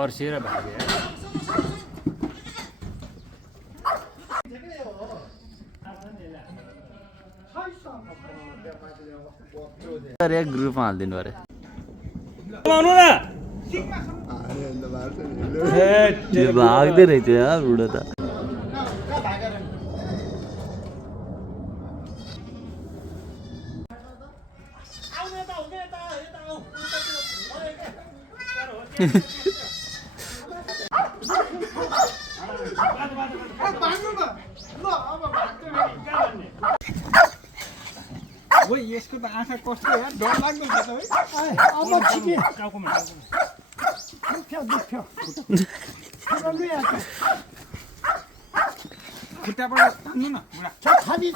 तर्सिएर भाग्यो एक ग्रुपमा हालिदिनु अरे आउनु न भाग्दै रहेछ यार बुढो त यसको त आँखा कस्तो यार डर लाग्दो छ त है अब छिके टाउकोमा दुख्यो खुट्टाबाट तान्नु न बुढा खाली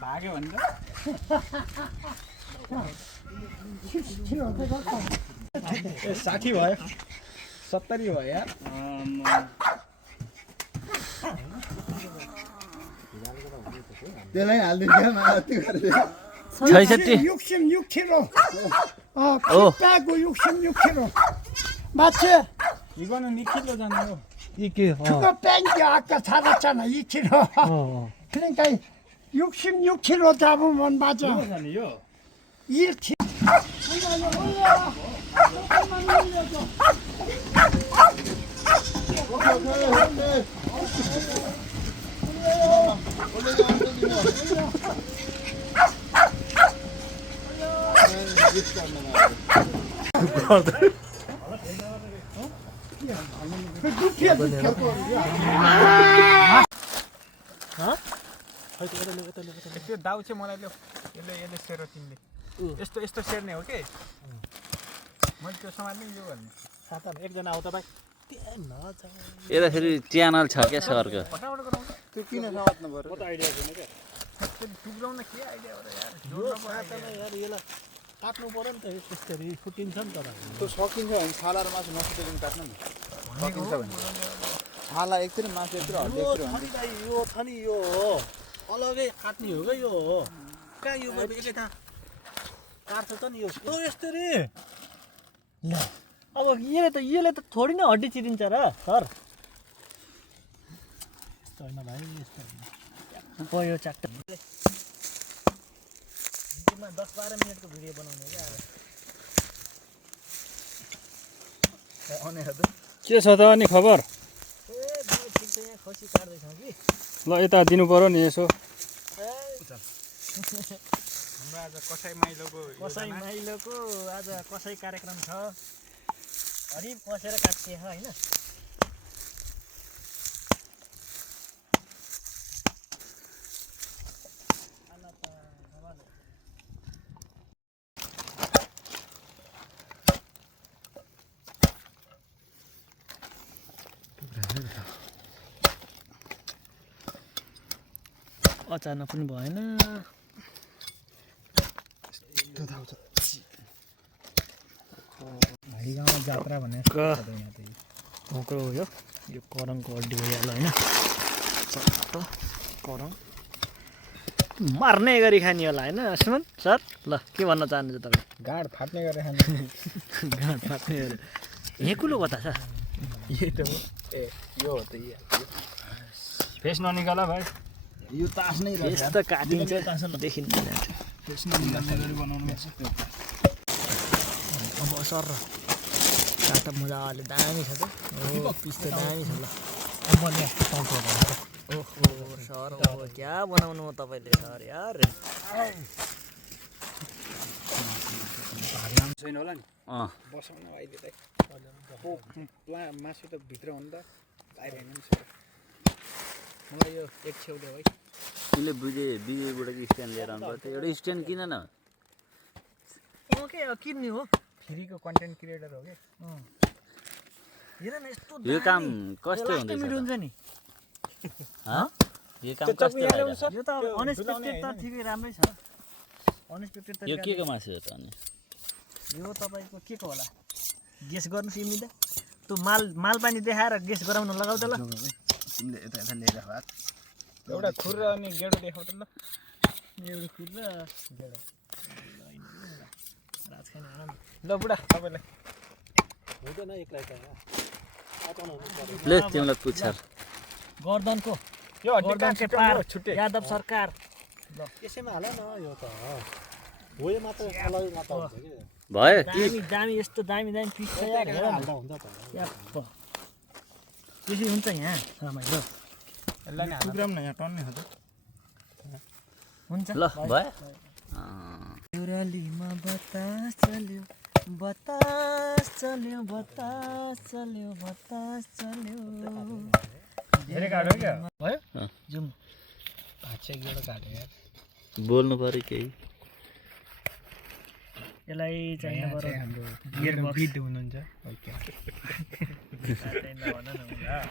भाग्यो भने त 60 भयो 70 भयो यार त्यसलाई हाल्दिन्छ माथि गरेर 66 66kg प्यागो 66kg माछे 이거는 2kg 잖아요. 이게 그거 뺀게 아까 살았잖아 2kg. 그러니까 66kg 잡으면 맞아. 아니요 1kg. त्यो दाउ चाहिँ मलाई ल्याऊ यसले सेरो तिमीले यस्तो यस्तो सेर्ने हो के मैले त्यो समात्ने यो भन्ने साथमा एकजना आउ तपाईँ यता फेरि च्यानल छ क्या सरको फटाफट गराउँ त्यो किन समात्नु पर्यो म त आइडिया छैन क्या टुक्राउन के आइडिया हो र यार यो साथमा यार यसलाई काट्नु पर्यो नि त यसरी फुटिन्छ नि त त्यो सकिन्छ भने छाला र मासु नसुटेको काट्नु नि सकिन्छ भने छाला एकतिर मासु एकतिर हड्डी एकतिर यो छ नि यो हो अलगै काट्ने हो क्या यो हो कहाँ यो एकै ठाउँ काट्छ त नि यो यस्तरी ल अब यसले त थोरै नै हड्डी चिरिन्छ र सर यस्तो होइन भाइ यस्तो पयो चाक्ट 10-12 मिनटको भिडियो बनाउने क्या के छ त अनि खबर खसी काट्दैछौँ कि ल यता दिनु पर्यो नि यसो हाम्रो आज कसाई माइलोको आज कसै कार्यक्रम छ हरिब कसेर काट्ने होइन अचानक पनि भएन भाइ गाउँमा जात्रा भन्ने भोक्रो हो यो करङको हड्डी भइहाल्यो होइन करङ मार्ने गरी खाने होला होइन सुमन सर ल के भन्न चाहनुहुन्छ तपाईँ गाड फाट्ने गरेर खाने गाँठ फाट्ने गरी हेकुलो कता छ यही त हो ए यो हो त फेस ननिकाला भाइ यो तास नै रहेछ यस्तो काटिन्छ देखिन्छ फेस ननिकाल्ने गरी बनाउनु पर्छ अब सर काटा मजाले दामी छ त ओ पिस त दामी छ ल ओहो सर अब क्या बनाउनु हो तपाईँले सर यार छैन होला नि बसाउन अहिले मासु त भित्र हो नि त बाहिर हेर्नु नि मलाई यो एक छेउले है तिमीले बिजेबाट स्ट्यान्ड लिएर आउनु पर्थ्यो एउटा स्ट्यान्ड किन न ओके किन्ने हो फ्रीको कन्टेन्ट क्रिएटर हो कि हेर न यस्तो यो काम कस्तो हुन्छ हुँदैछ नि यो काम कस्तो भइरहेछ यो त अनएक्सपेक्टेड त ठिकै राम्रै छ अनएक्सपेक्टेड यो के को मासु हो त अनि यो तपाईँको के को होला गेस गर्नुहोस् इमिदा त्यो माल पानी देखाएर गेस गराउन लगाउँदा ल तिमीले यता यता लिएर हात एउटा खुर र अनि गेडो देखाउ त ल एउटा खुर र गेडो राज खान आराम ल बुढा तपाईँलाई हुँदैन एक्लै त ले तिमीलाई पुच्छर गर्दनको यो हड्डी गर्दन काट्छ के पार छुट्टे यादव सरकार ल यसैमा हाल न यो त हो यो मात्र अलग मात्र हुन्छ कि भयो कि दामी दामी यस्तो दामी दामी पिस छ यार हेर हाल्दा हुन्छ त याप्प त्यसै हुन्छ यहाँ रमाइलो यसलाई नि हाल प्रोग्राम न यहाँ टन्ने हो त हुन्छ ल भयो देउरालीमा बतास चल्यो बतास चल्यो बतास चल्यो बतास चल्यो धेरै गाह्रो क्या भयो अँ। जाउँ भाँच्चे गेडो काट्यो यार बोल्नु पर्यो केही यसलाई चाहिने यहाँ बरु चाहिँ हाम्रो गियर मेरो बक्स। बिट हुनुहुन्छ ओके नभन न उसलाई।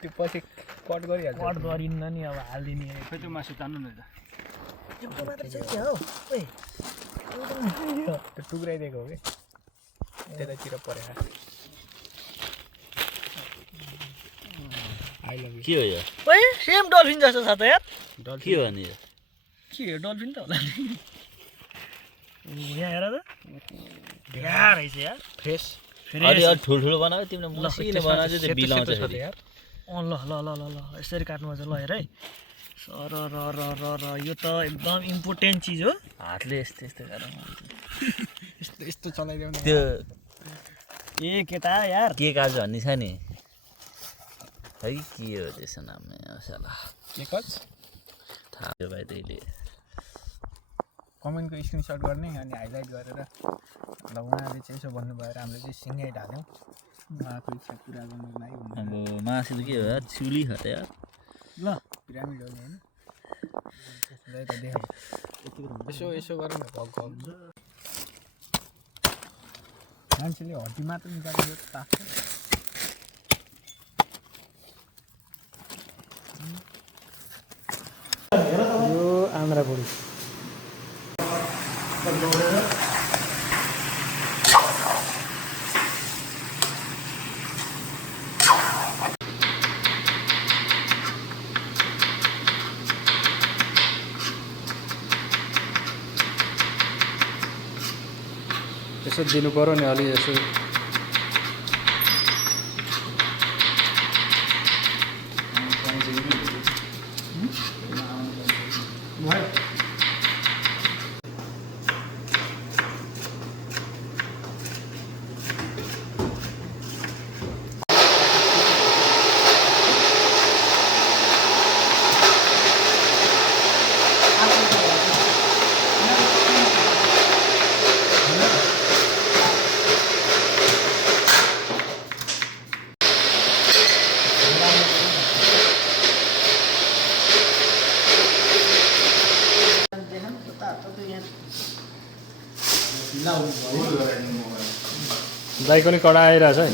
त्यो पछि कट गरिहाल्छ कट गरिन्न नि अब हालिदिने खै त्यो मासु तान्नु न त एउटा मात्र छ क्या हौ ओइ एउटा मात्रै हो। त्यो टुक्राइदिएको हो कि त्यतातिर परेर आई लभ के हो यो ओइ सेम डल्फिन जस्तो छ त यार के हो नि यो के हो डल्फिन त होला नि यहाँ हेर त यहाँ रहेछ यार फ्रेस फेरि अलि अलि ठुल्ठुलो बनायो तिमीले मसिनो बनायो चाहिँ त्यो बिलाउँछ फेरि यार अँ ल ल ल ल ल यसरी काट्नुपर्छ ल हेर है सर र र र र यो त एकदम इम्पोर्टेन्ट चिज हो हातले यस्तो यस्तो गरेर यस्तो यस्तो चलाइदेऊ न त्यो ए केटा यार के काट्छ भन्ने छ नि है के हो त्यसको नाम साला के कच थाहा भयो भाइ तैँले कमेन्टको स्क्रिनसट गर्ने अनि हाइलाइट गरेर ल उहाँले चाहिँ यसो भन्नुभयो र हामीले चाहिँ सिँगै ढाल्यौँ उहाँको इच्छा पुरा गर्नुको लागि अब मासु त के हो यार चिउली हो त यार ल पिरामिड हो नि होइन ल यता देखाउँ यसो यसो गरौँ न भग भग मान्छेले हड्डी मात्र निकालेको ताक्छ यो आन्द्रा बुढी यसो दिनु पऱ्यो नि अलि यसो दाइको नि कडा आइरहेछ है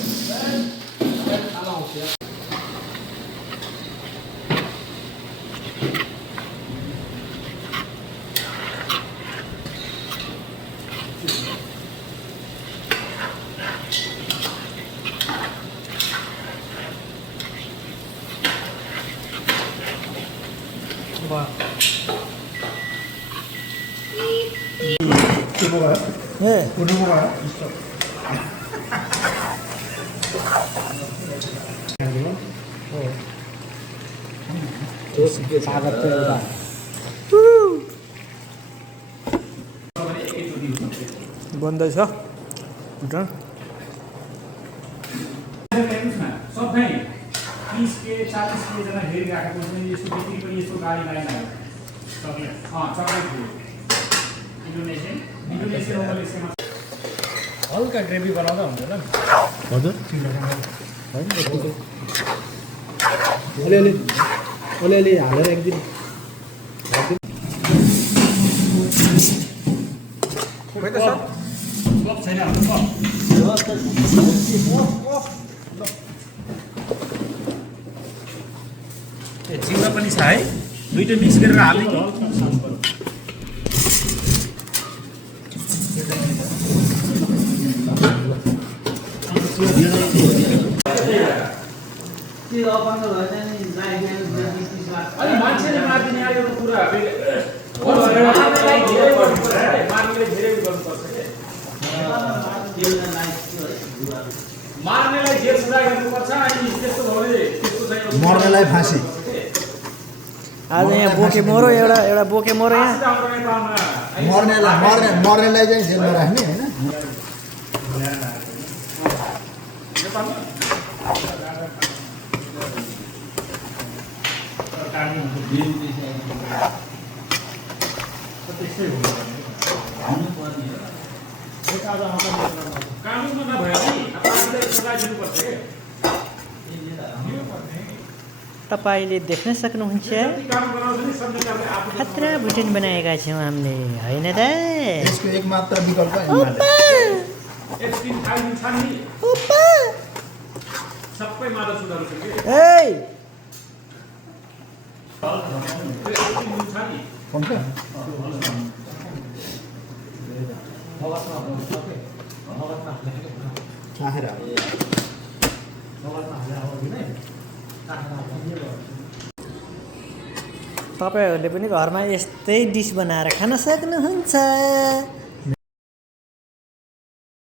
बन्दैछ सबै 30 के 40 के जना हेरिराखेको छ नि यस्तो बिक्री पनि यस्तो गाडी लाइन चक्लेट इन्डोनेसियन ओभरलेसमा हल्का ग्रेभी बनाउँदा हुन्छ होला नि हजुर अलिअलि अलिअलि हालेर एकदिन खोइ त सर ब्लक छैन हाम्रो जिउमा पनि छ है दुईटै मिक्स गरेर हाल्ने कि अनि मान्छेले मार्दिने आएको कुरा मार्नेलाई धेरै गर्नुपर्छ है, मार्नेले धेरै गर्नुपर्छ के मार्नेलाई जेल सजाय गर्नुपर्छ अनि त्यस्तो भयो भने त्यस्तो चाहिँ मर्नेलाई फाँसी। आज यहाँ बोके मरो एउटा बोके मरो यहाँ मर्नेलाई चाहिँ जेलमा राख्ने होइन। कानुनमा नभए पनि आफूले सजाय दिनुपर्छ के तपाईँले देख्न सक्नुहुन्छ काम गराउँछ नि संविधानले आफू खतरा भुटेन बनाएका छौँ हामीले होइन त यसको एकमात्र विकल्प एमाले। एकछिन खाइदिन्छ नि सबै मादक सुधार छ के ए एकछिन हुन्छ नि हुन्छ राखेर तपाईँहरूले पनि घरमा यस्तै डिस बनाएर खान सक्नुहुन्छ।